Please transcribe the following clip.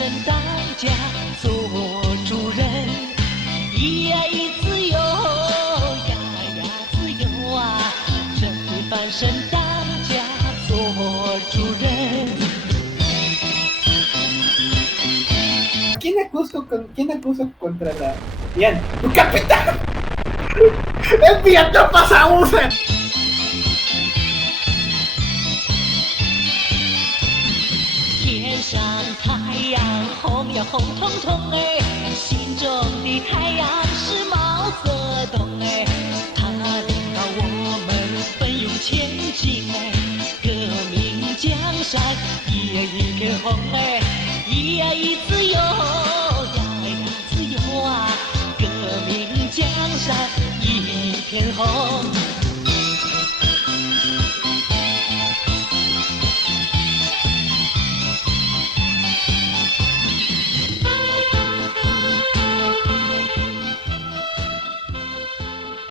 身当家做主人，咿呀咿自由，呀呀自由啊！这翻身当家做主人。¿Quién acuso contra la... Bien, tu capitán. ¡Enviando pasabuses! 天上太阳红呀红彤彤哎，心中的太阳是毛泽东哎，他领导我们奋勇前进哎，革命江山一呀一片红哎，一呀一自由，呀呀自由啊，革命江山一片红。